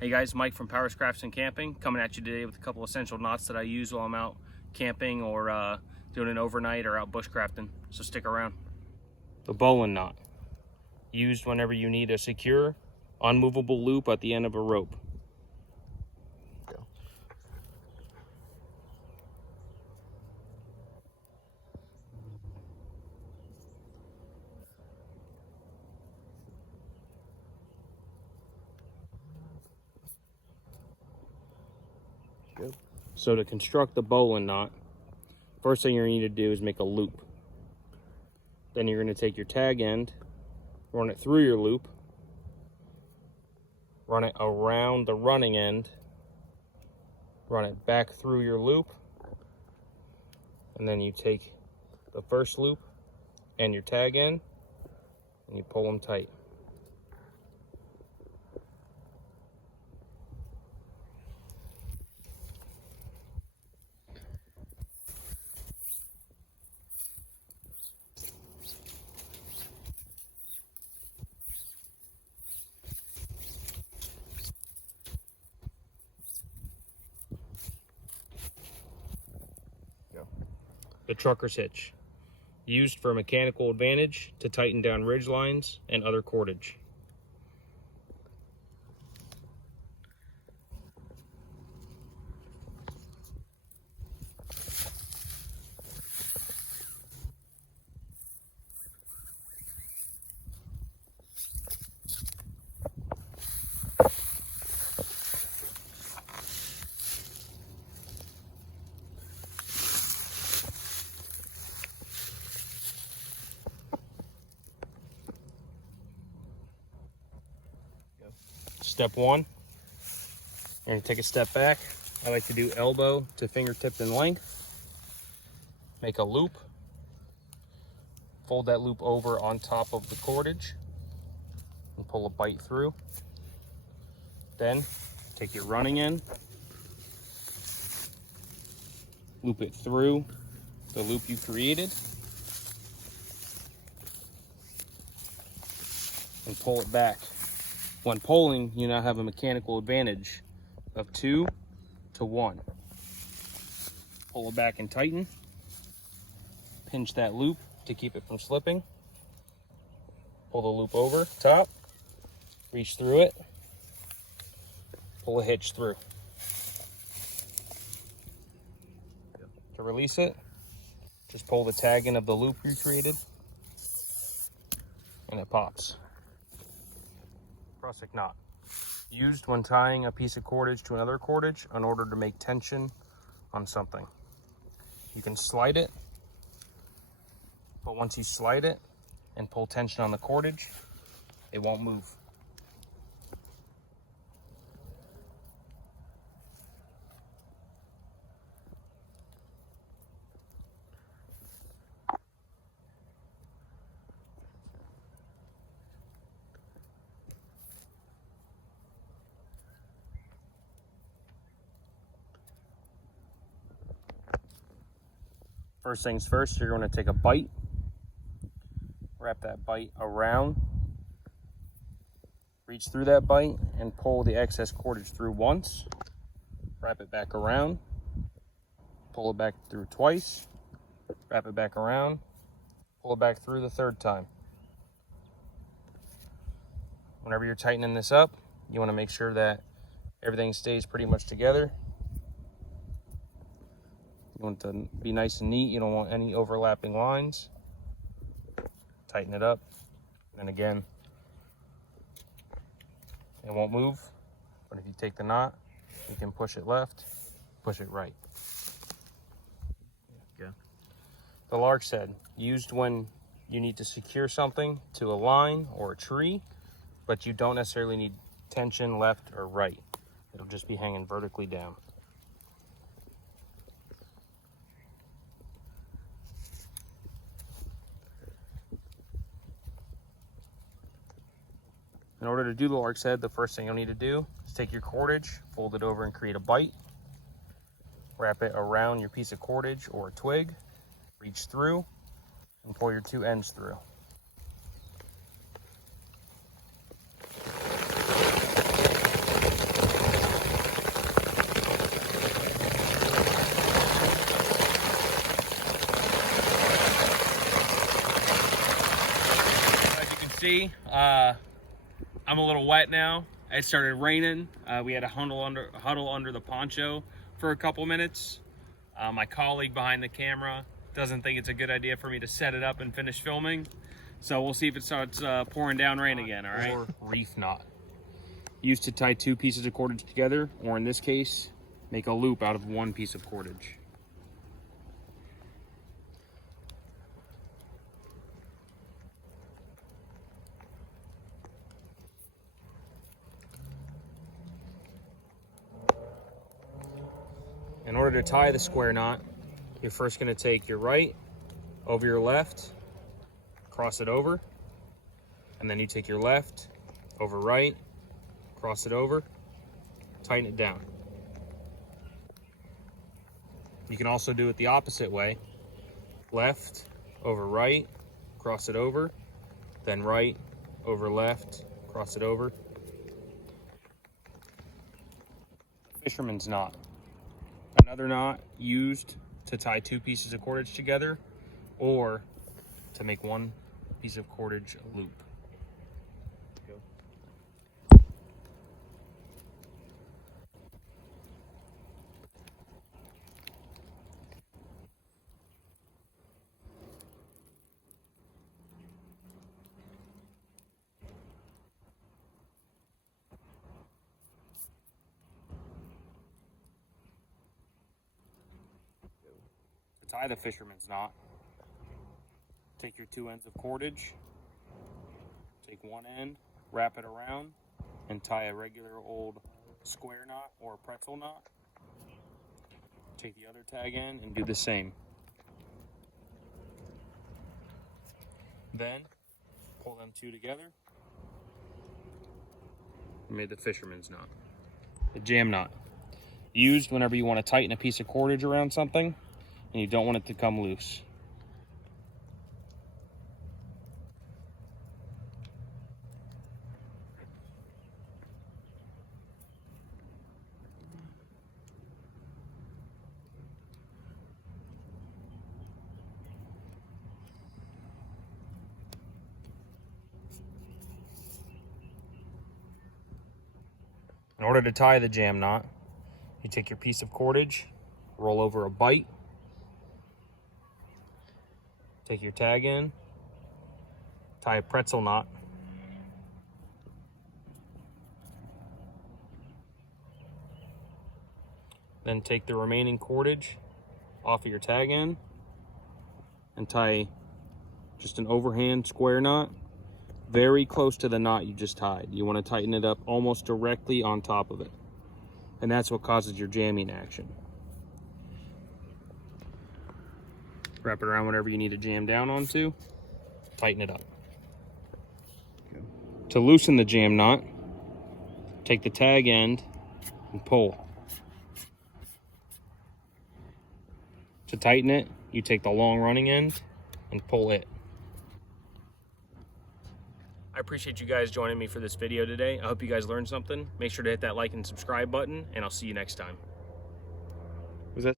Hey guys, Mike from bushcrafting Camping coming at you today with a couple essential knots that I use while I'm out camping or doing an overnight or out bushcrafting, so stick around. The bowline knot, used whenever you need a secure, unmovable loop at the end of a rope. Go. Good. So to construct the bowline knot, first thing you're going to need to do is make a loop. Then you're going to take your tag end, run it through your loop, run it around the running end, run it back through your loop, and then you take the first loop and your tag end and you pull them tight. The trucker's hitch, used for mechanical advantage to tighten down ridge lines and other cordage. Step one, I'm going to take a step back. I like to do elbow to fingertip in length. Make a loop. Fold that loop over on top of the cordage and pull a bite through. Then take your running end, loop it through the loop you created, and pull it back. When pulling, you now have a mechanical advantage of 2 to 1. Pull it back and tighten. Pinch that loop to keep it from slipping. Pull the loop over top, reach through it, pull a hitch through. To release it, just pull the tag in of the loop you created and it pops. Prusik knot, used when tying a piece of cordage to another cordage in order to make tension on something. You can slide it, but once you slide it and pull tension on the cordage, it won't move. First things first, you're going to take a bite, wrap that bite around, reach through that bite and pull the excess cordage through once, wrap it back around, pull it back through twice, wrap it back around, pull it back through the third time. Whenever you're tightening this up, you want to make sure that everything stays pretty much together. You want it to be nice and neat. You don't want any overlapping lines. Tighten it up. And again, it won't move. But if you take the knot, you can push it left, push it right. Yeah. The lark's head, used when you need to secure something to a line or a tree, but you don't necessarily need tension left or right. It'll just be hanging vertically down. In order to do the lark's head, the first thing you'll need to do is take your cordage, fold it over and create a bite. Wrap it around your piece of cordage or a twig, reach through, and pull your two ends through. see, I'm a little wet now. It started raining. We had to huddle under the poncho for a couple minutes. My colleague behind the camera doesn't think it's a good idea for me to set it up and finish filming. So we'll see if it starts pouring down rain again, all right? Or reef knot. Used to tie 2 pieces of cordage together, or in this case, make a loop out of 1 piece of cordage. In order to tie the square knot, you're first going to take your right over your left, cross it over, and then you take your left over right, cross it over, tighten it down. You can also do it the opposite way. Left over right, cross it over, then right over left, cross it over. Fisherman's knot. Another knot used to tie 2 pieces of cordage together or to make 1 piece of cordage a loop. To tie the fisherman's knot, take your 2 ends of cordage, take 1 end, wrap it around, and tie a regular old square knot or a pretzel knot. Take the other tag end and do the same. Then pull them 2 together and made the fisherman's knot. The jam knot. Used whenever you want to tighten a piece of cordage around something and you don't want it to come loose. In order to tie the jam knot, you take your piece of cordage, roll over a bight, take your tag in, tie a pretzel knot, then take the remaining cordage off of your tag end and tie just an overhand square knot very close to the knot you just tied. You want to tighten it up almost directly on top of it. And that's what causes your jamming action. Wrap it around whatever you need to jam down onto. Tighten it up. Okay. To loosen the jam knot, take the tag end and pull. To tighten it, you take the long running end and pull it. I appreciate you guys joining me for this video today. I hope you guys learned something. Make sure to hit that like and subscribe button, and I'll see you next time. Was that